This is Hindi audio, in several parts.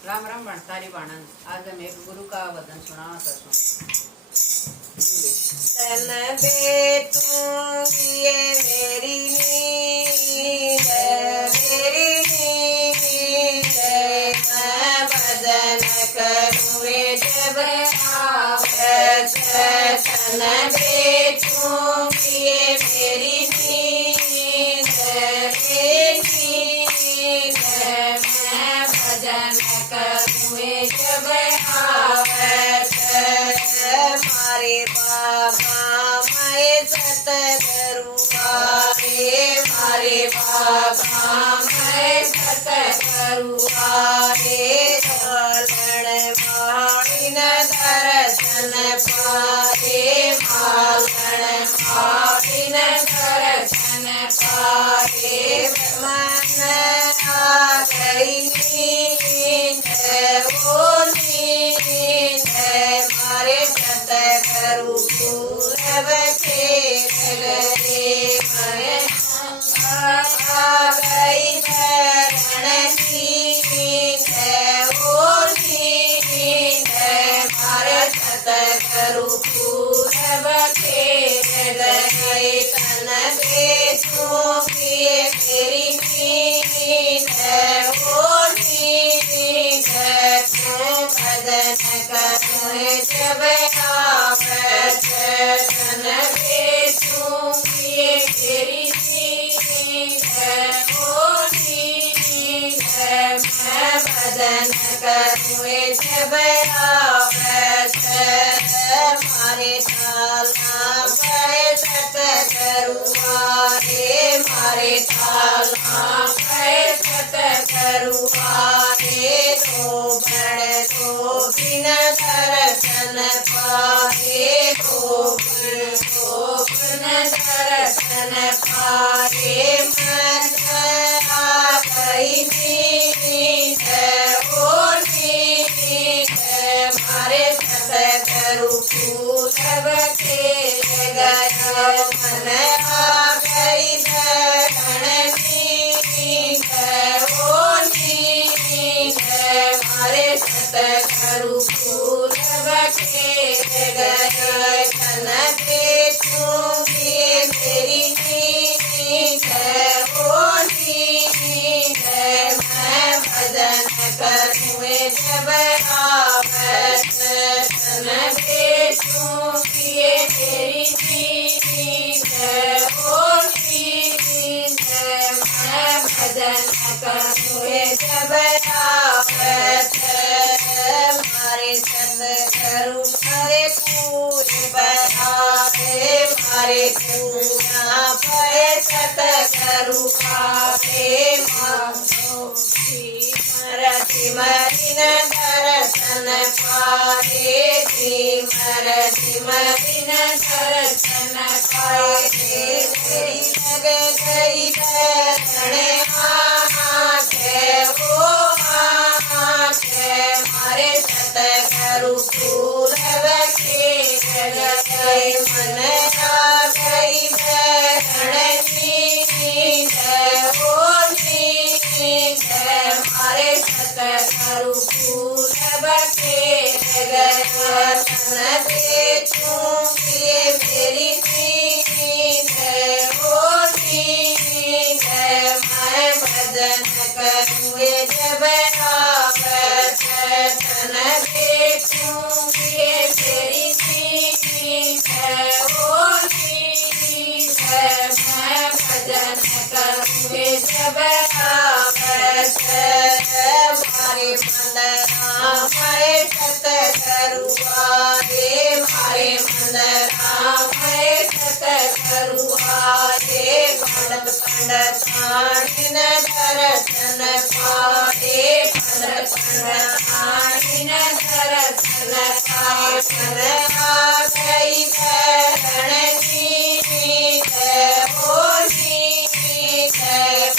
राम राम भणसारी बाणन। आज हम एक गुरु का वचन सुनाता सुन। तन बेतूंगी ये मेरी नींद, मेरी नींद। मैं भजन करूँ जब आवत। तन बेतूंगी ये मेरी नींद, मेरी नींद। मैं भजन करूँ जब आवत। मारे बाबा मैं सतगुरु आरे, मारे बाबा मैं सतगुरु आरे। मालन माणिन दर्शन पारे, मालन माणिन दर्शन पारे। मन आ गई नींद, ओ नींद। मारे सतगुरु पूरब खेल गए। आ गई शरण नींद, ओ नींद। मारे सतगुरु पूरब खेल गए। तन बेतूंगी मेरी नींद, ओ नींद। तू भजन करूँ जब आवत। तन बेतूंगी मेरी नींद, ओ नींद। मैं भजन करूँ जब आवत। मारे ताला पे सतगुरु आरे, मारे ताला पे सतगुरु आरे। दो बिन दर्शन पारे, दो बिन दर्शन पारे। मन आ गई नींद, ओ नींद। मारे सतगुरु पूरब खेल गए। मन आ गई शरण नींद, ओ नींद। मारे सतगुरु पूरब खेल गए। तन बेतूंगी मेरी नींद, ओ नींद। मैं भजन करूँ जब आवत। तन बेतूंगी मेरी नींद, ओ नींद। मैं भजन करूँ जब आवत। मारे सतगुरु मारे पूरे बहारे, मारे पूरा पे सतगुरु आरे। मरति मरिन दर्शन पारे, मरिन दर्शन पारे। मेरी लग गई शरण आँख, ओ आँख। मारे सतगुरु पूरब खेल गए। मन आ गई शरण नींद, ओ नींद। मारे सतगुरु पूरब खेल गए। तन बेतूंगी मेरी नींद, ओ नींद। मैं भजन करूँ जब आवत। तन बेतूंगी मेरी नींद, ओ नींद। मैं भजन करूँ जब आवत। मारे मंदरा मैं सतगुरु आरे, मारे मंदरा मैं सतगुरु आरे। पंडित पंडित माणिन दर्शन पारे, पंडित पंडित माणिन दर्शन पारे। मन आ गई शरण नींद, ओ नींद।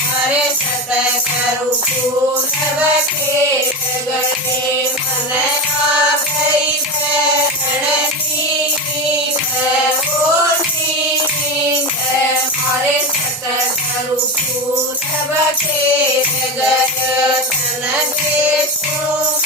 मारे सतगुरु पूरब खेल गए। मन आ गई शरण नींद, ओ नींद। मारे सतगुरु पूरब खेल गए। तन बेतूंगी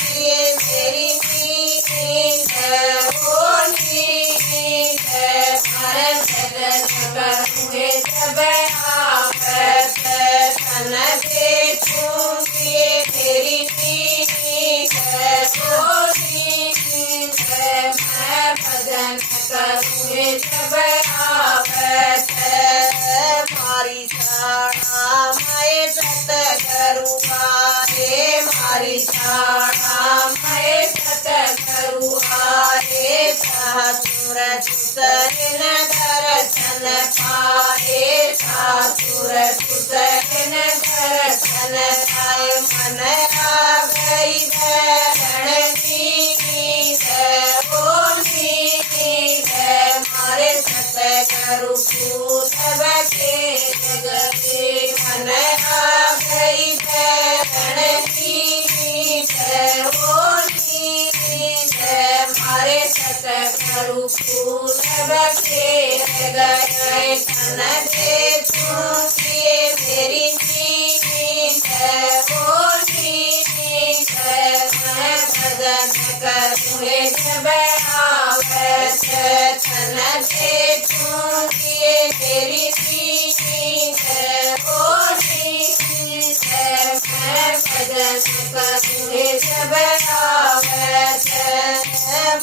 बाड़ा मैं सतगुरु आए सासुर सुतन दर्शन पाए सासुर सुतन दर्शन पाए मन आ गई धरण नींद ओ नींद मारे सतगुरु पूतब के जगते मन आ गई धरण नींद ओ नींद मारे सतगुरु पूतब के जगते तन दे चूंकि मेरी नींद ओ नींद मैं भजन करूँ जब आवत तन दे चूंकि मेरी नींद ओ नींद मैं भजन करूँ जब आवत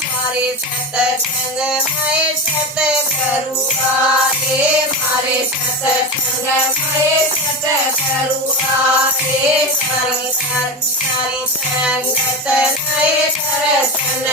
मारे सतसंग मैं सतगुरु आए मारे सतसंग मैं सतगुरु आए सारी संगत नए दर्शन